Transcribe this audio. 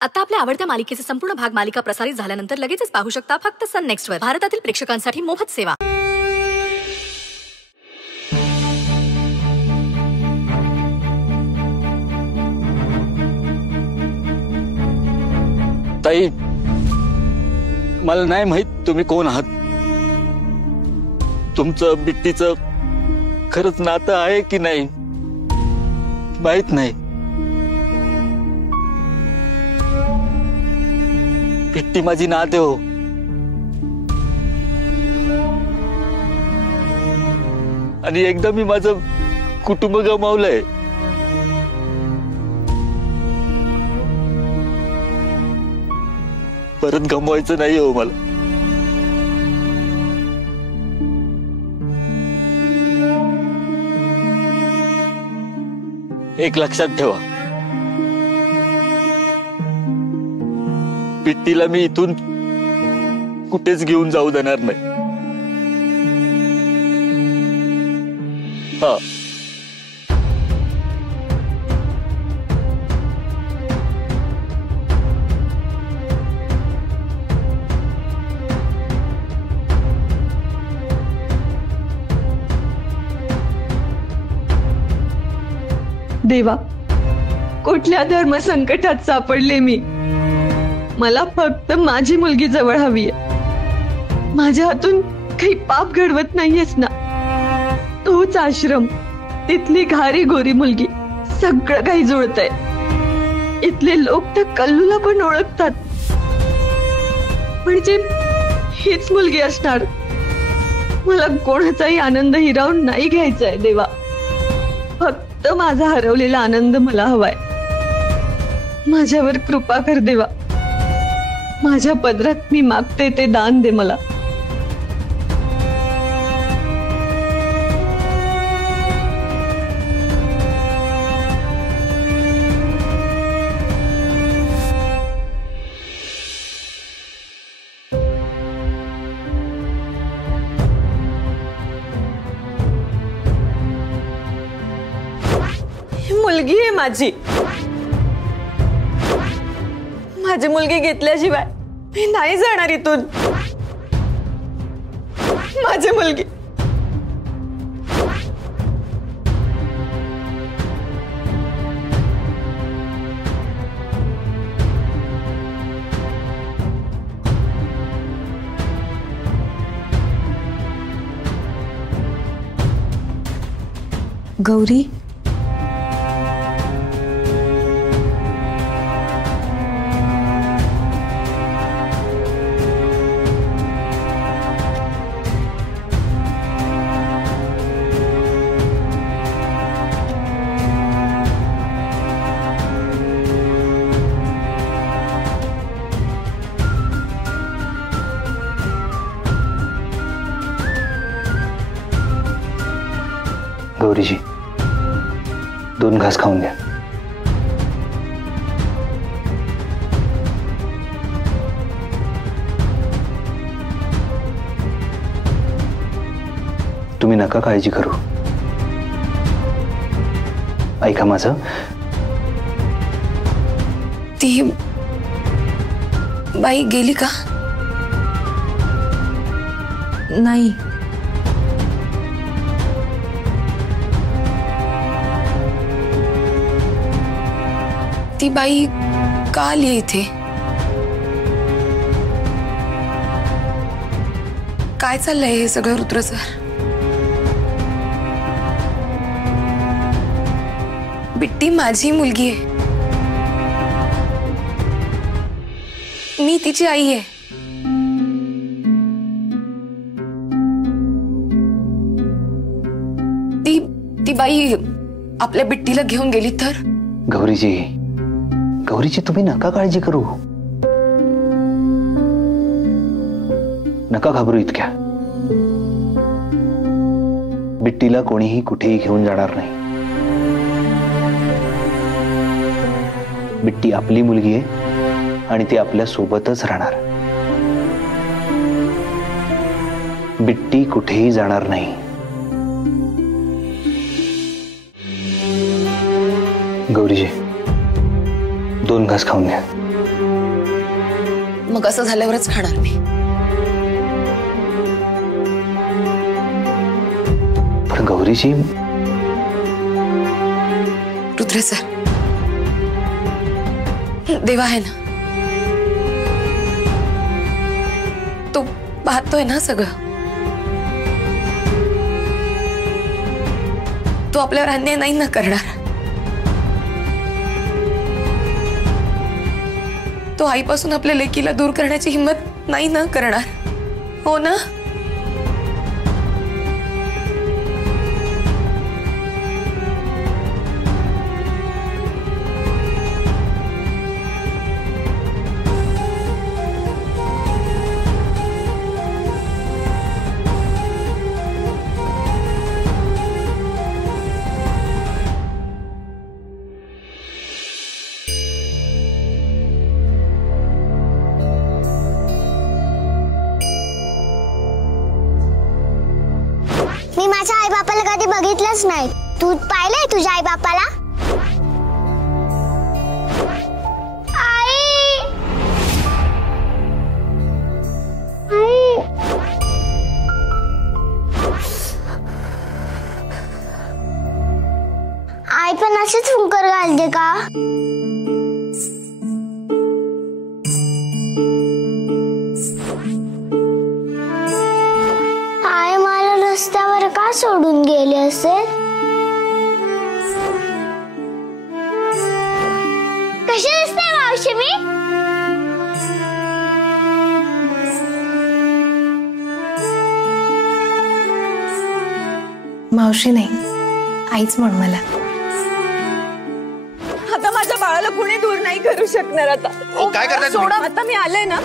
आता आपल्या आवडत्या मालिकेचे संपूर्ण भाग मालिका प्रसारित झाल्यानंतर लगेचच पाहू शकता फक्त सन नेक्स्ट वर. भारतातील प्रेक्षकांसाठी मोफत सेवा. ताई, मला नाही माहित तुम्ही कोण आहात. तुमचं बिट्टीचं खरंच नातं आहे की नाही माहित नाही. बिट्टी माझी नात आहे हो. आणि एकदा मी माझं कुटुंब गमावलंय. परत गमवायचं नाही हो मला. एक लक्षात ठेवा, बिट्टीला मी इथून कुठेच घेऊन जाऊ देणार नाही. हा, देवा, कुठल्या धर्म संकटात सापडले मी. मला फक्त माझी मुलगी जवळ हवी आहे. माझ्या हातून काही पाप घडवत नाहीयेस ना. तोच आश्रम, तिथली घारी गोरी मुलगी, सगळं काही जुळतंय. इथले लोक तर कल्लूला पण ओळखतात. म्हणजे हीच मुलगी असणार. मला कोणाचाही आनंद हिरावून नाही घ्यायचाय देवा. फक्त माझा हरवलेला आनंद मला हवाय. माझ्यावर कृपा कर देवा. माझ्या पदरात मी मागते ते दान दे मला. मुलगी आहे माझी. माझी मुलगी घेतल्याशिवाय मी नाही जाणार इथून. माझी मुलगी. गौरी, गौरीजी, 2 घास खाऊन घ्या. तुम्ही नका काळजी करू. ऐका माझं. ती बाई गेली का? नाही. ती बाई का आली इथे? काय चाललंय हे सगळं रुद्र सर? बिट्टी माझी मुलगी आहे. मी तिची आई आहे. ती बाई आपल्या बिट्टीला घेऊन गेली तर? गौरीजी, तुम्ही नका काळजी करू. नका घाबरू इतक्या. बिट्टीला कोणीही कुठेही घेऊन जाणार नाही. बिट्टी आपली मुलगी आहे आणि ती आपल्या सोबतच राहणार. बिट्टी कुठेही जाणार नाही. गौरीजी, 2 घास खाऊन घ्या. मग असं झाल्यावरच खाणार मी. पण गौरीजी, रुद्र सर, देवा आहे ना, तो पाहतोय ना सगळं. तो आपल्यावर अन्याय नाही ना करणार. तो आईपासून आपल्या लेकीला दूर करण्याची हिंमत नाही ना करणार, हो ना? मी माझ्या आई बापाला कधी बघितलंच नाही. तू पाहिलंय तुझ्या आई बापाला? आई, आई पण असेच फुंकर घालते का? रस्त्यावर का सोडून गेले असेल? कशी दिसते मावशी मी? मावशी नाही, आईच म्हण मला. आता माझ्या बाळाला कोणी दूर नाही करू शकणार. आता काय करताय सोडा, आता मी आले ना.